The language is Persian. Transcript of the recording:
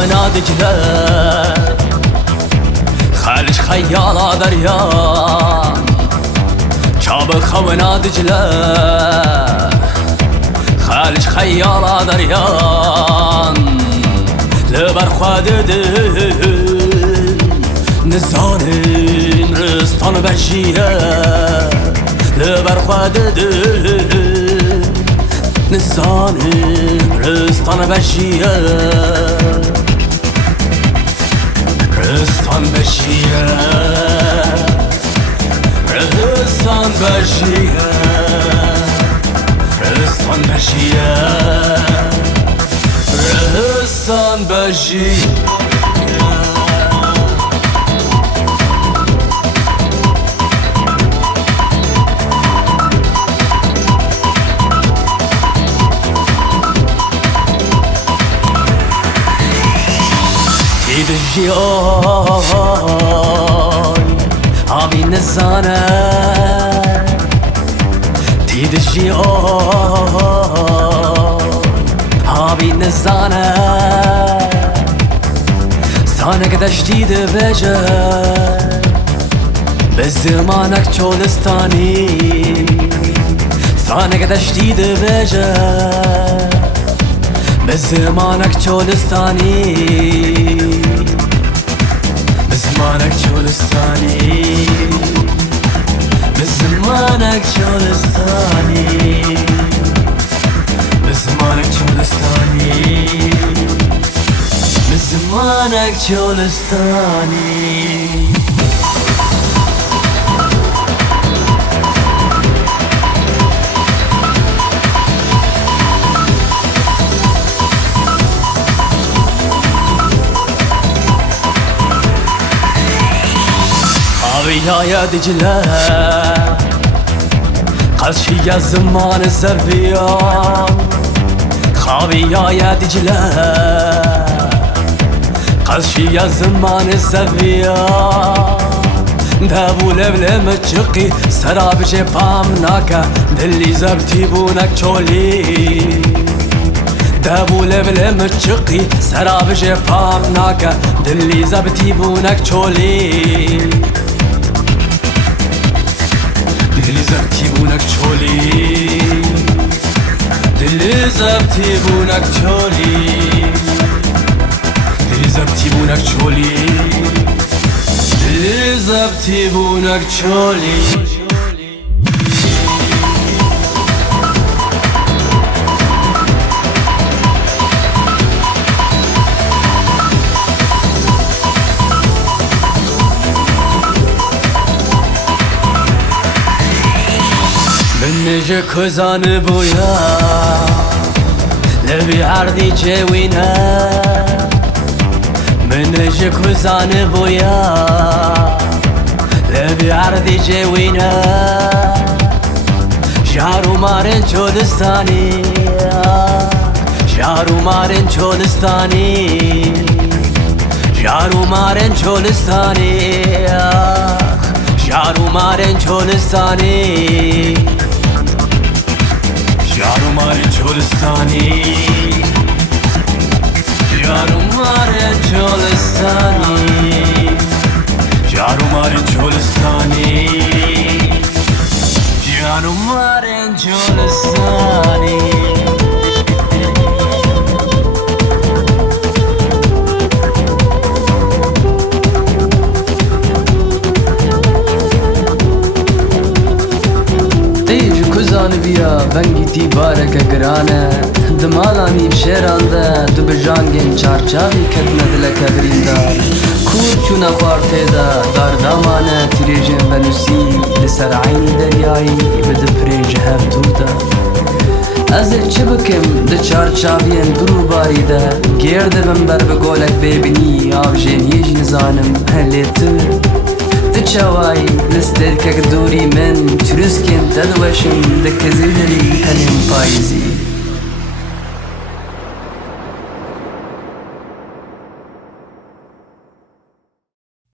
خونه دجله خارج خیالا دریان چاب خونه دجله خارج خیالا دریان لبر خود دل نزانین رستان بشیه لبر خود دل نزانین رستان بشیه رستان بشیه رستان بشیه رستان بشیه رستان بشیه Xeyal Avê nizane Xeyal Avê nizane Sanek deştî dibêje Bi zimanek çolistanî Sanek deştî dibêje Bi zimanek çolistanî بزمانك شولستاني بزمانك شولستاني بزمانك شولستاني بزمانك شولستاني Avêya Dicle Qeşiya ziman zeviyan Avêya Dicle Qeşiya ziman zeviyan Devu levlem çıqi Serab jefam nake Dilli zebti bunek çoli Devu levlem çıqi Serab jefam nake Dilli zebti bunek çoli دلی زبطی بونک چولی دلی زبطی بونک چولی دلی زبطی بونک چولی دلی زبطی بونک چولی نجه کزان بویا لبی عردی جوینه من نجه کزان بویا لبی عردی جوینه شهرو مارن چولستانی شهرو مارن چولستانی شهرو مارن چولستانی شهرو مارن چولستانی Yarum are Cholistani Yarum are Cholistani Yarum are Cholistani Yarum are Cholistani بیا بنگی تی بارک گرانه دمالانی بشیرانده دو بجانگین چارچاوی کدنه دلک بریندار کور چونه خوارته دار دامانه تیریجن بنوسی لسر عینی دریایی بده پریج هفتوده از چه بکم ده چارچاوین درو باریده گرده بم بر بگولک ببینی آف جن هیچ نزانم هلیتر تشاوي نستركك دوري من ترسكن تدوشن دك زيدري هلم بايزي